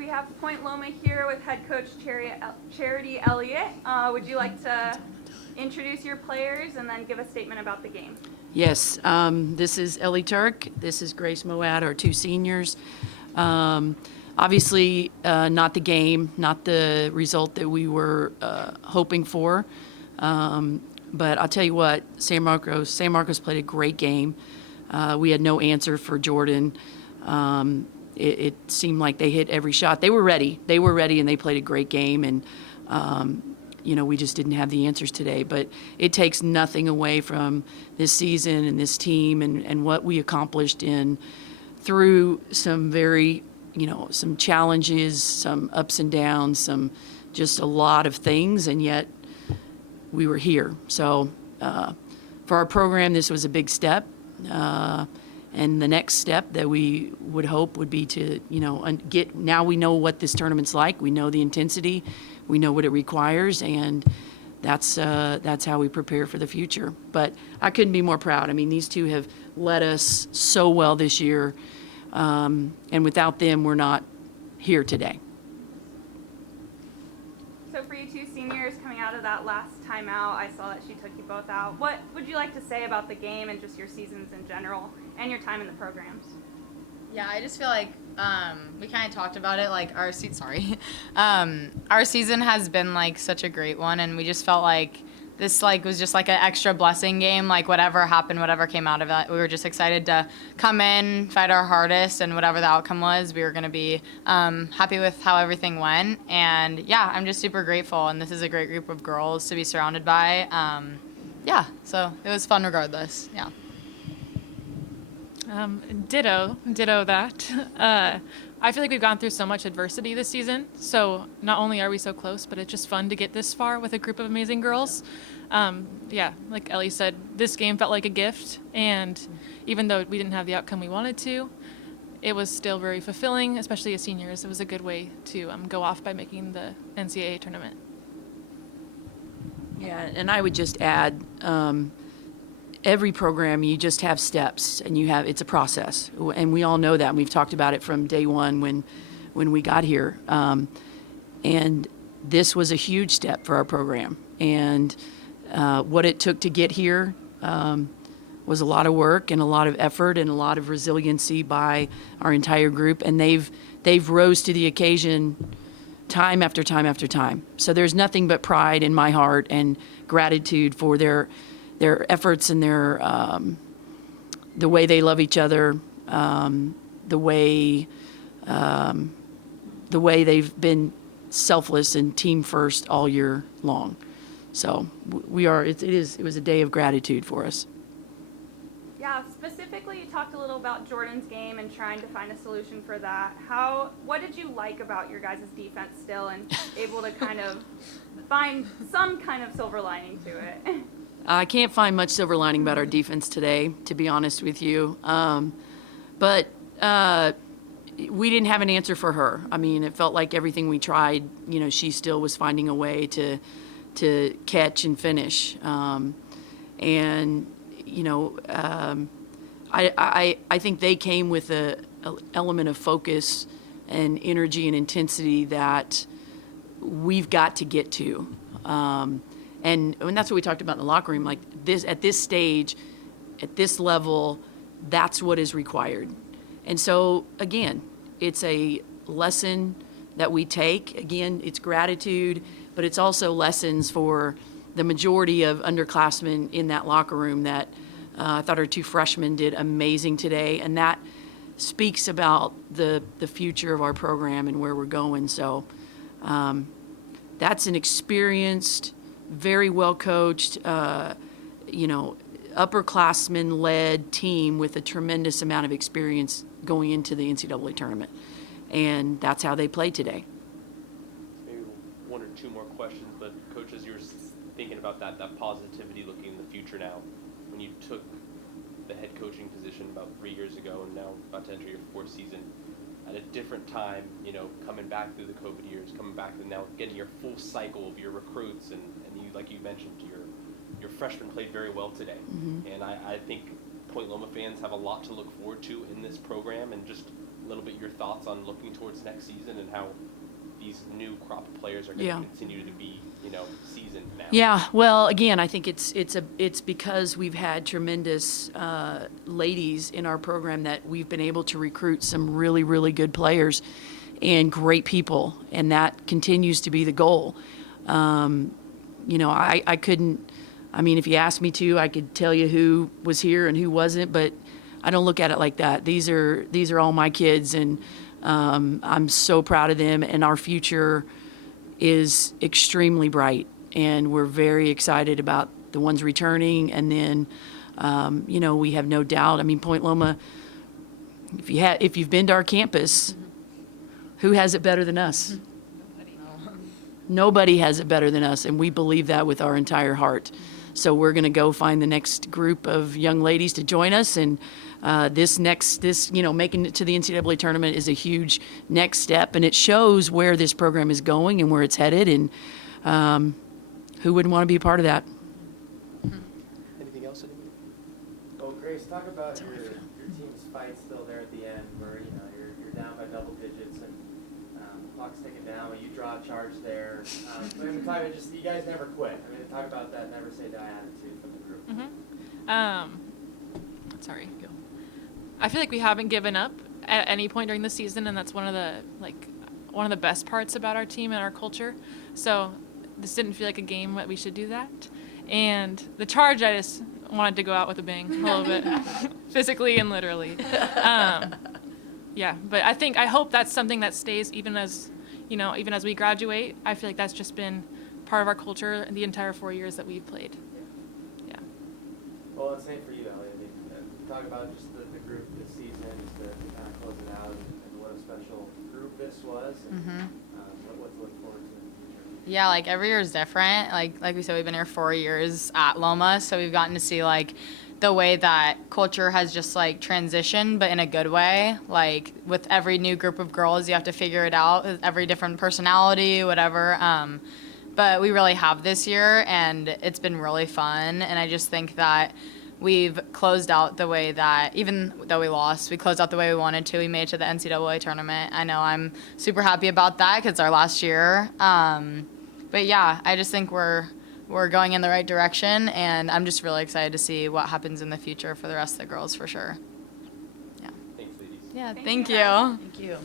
We have Point Loma here with head coach Charity Elliott. Would you like to introduce your players and then give a statement about the game? Yes, this is Ellie Turk. This is Grace Moad, our two seniors. Obviously, not the game, not the result that we were hoping for. But I'll tell you what, San Marcos played a great game. We had no answer for Jordan. It seemed like they hit every shot. They were ready, and they played a great game. And we just didn't have the answers today. But it takes nothing away from this season and this team and what we accomplished through some very, some challenges, some ups and downs, just a lot of things, and yet we were here. So for our program, this was a big step. And the next step that we would hope would be to, now we know what this tournament's like. We know the intensity. We know what it requires, and that's how we prepare for the future. But I couldn't be more proud. I mean, these two have led us so well this year, and without them, we're not here today. So for you two seniors coming out of that last timeout, I saw that she took you both out. What would you like to say about the game and just your seasons in general and your time in the programs? Yeah, I just feel like we kind of talked about it. Like our season has been like such a great one, and we just felt like this was just like an extra blessing game. Like whatever happened, whatever came out of it, we were just excited to come in, fight our hardest, and whatever the outcome was, we were going to be happy with how everything went. And yeah, I'm just super grateful, and this is a great group of girls to be surrounded by. So it was fun regardless. Yeah. Ditto that. I feel like we've gone through so much adversity this season, so not only are we so close, but it's just fun to get this far with a group of amazing girls. Like Ellie said, this game felt like a gift, and even though we didn't have the outcome we wanted to, it was still very fulfilling, especially as seniors. It was a good way to go off by making the NCAA tournament. Yeah, and I would just add, every program, you just have steps, and it's a process, and we all know that. And we've talked about it from day one when we got here, and this was a huge step for our program. And what it took to get here was a lot of work and a lot of effort and a lot of resiliency by our entire group, and they've rose to the occasion time after time after time. So there's nothing but pride in my heart and gratitude for their efforts and the way they love each other, the way they've been selfless and team first all year long. So it was a day of gratitude for us. Yeah, specifically you talked a little about Jordan's game and trying to find a solution for that. What did you like about your guys' defense still and able to kind of find some kind of silver lining to it? I can't find much silver lining about our defense today, to be honest with you. But we didn't have an answer for her. I mean, it felt like everything we tried, she still was finding a way to catch and finish. I think they came with an element of focus and energy and intensity that we've got to get to. And that's what we talked about in the locker room. Like at this stage, at this level, that's what is required. And so, again, it's a lesson that we take. Again, it's gratitude, but it's also lessons for the majority of underclassmen in that locker room that I thought our two freshmen did amazing today. And that speaks about the future of our program and where we're going. So that's an experienced, very well coached, upperclassmen led team with a tremendous amount of experience going into the NCAA tournament. And that's how they played today. Maybe one or two more questions, but Coach, as you were thinking about that positivity looking in the future now, when you took the head coaching position about 3 years ago and now about to enter your fourth season, at a different time, coming back through the COVID years, coming back and now getting your full cycle of your recruits, and you, like you mentioned, your freshmen played very well today. Mm-hmm. And I think Point Loma fans have a lot to look forward to in this program, and just little bit your thoughts on looking towards next season and how these new crop of players are going to Yeah. continue to be, seasoned now? Yeah, well, again, I think it's because we've had tremendous ladies in our program that we've been able to recruit some really, really good players and great people, and that continues to be the goal. I couldn't, if you asked me to, I could tell you who was here and who wasn't, but I don't look at it like that. These are all my kids, and I'm so proud of them, and our future is extremely bright, and we're very excited about the ones returning. And then, we have no doubt. Point Loma, if you've been to our campus, who has it better than us? Nobody has it better than us, and we believe that with our entire heart. So we're going to go find the next group of young ladies to join us, and making it to the NCAA tournament is a huge next step, and it shows where this program is going and where it's headed, and who wouldn't want to be a part of that? Anything else? Anybody? Well, Grace, talk about your team's fight still there at the end, where you're down by double digits and clock's ticking down. When you draw a charge there, talk about just you guys never quit. Talk about that never say die attitude from the group. Sorry. Go. I feel like we haven't given up at any point during the season, and that's one of the best parts about our team and our culture. So this didn't feel like a game that we should do that. And the charge, I just wanted to go out with a bang a little bit, physically and literally. But I hope that's something that stays even as we graduate. I feel like that's just been part of our culture the entire 4 years that we've played. Yeah. Well, and same for you, Ellie. Talk about just the group this season, just to kind of close it out, and what a special group this was, and what to look forward to in the future. Yeah, every year is different. Like we said, we've been here 4 years at Loma, so we've gotten to see the way that culture has just transitioned, but in a good way. With every new group of girls, you have to figure it out. Every different personality, whatever. But we really have this year, and it's been really fun. And I just think that we've closed out the way that, even though we lost, we closed out the way we wanted to. We made it to the NCAA tournament. I know I'm super happy about that because it's our last year. But yeah, I just think we're going in the right direction, and I'm just really excited to see what happens in the future for the rest of the girls for sure. Yeah. Thanks, ladies. Yeah, Thank thank you. you. Thank you.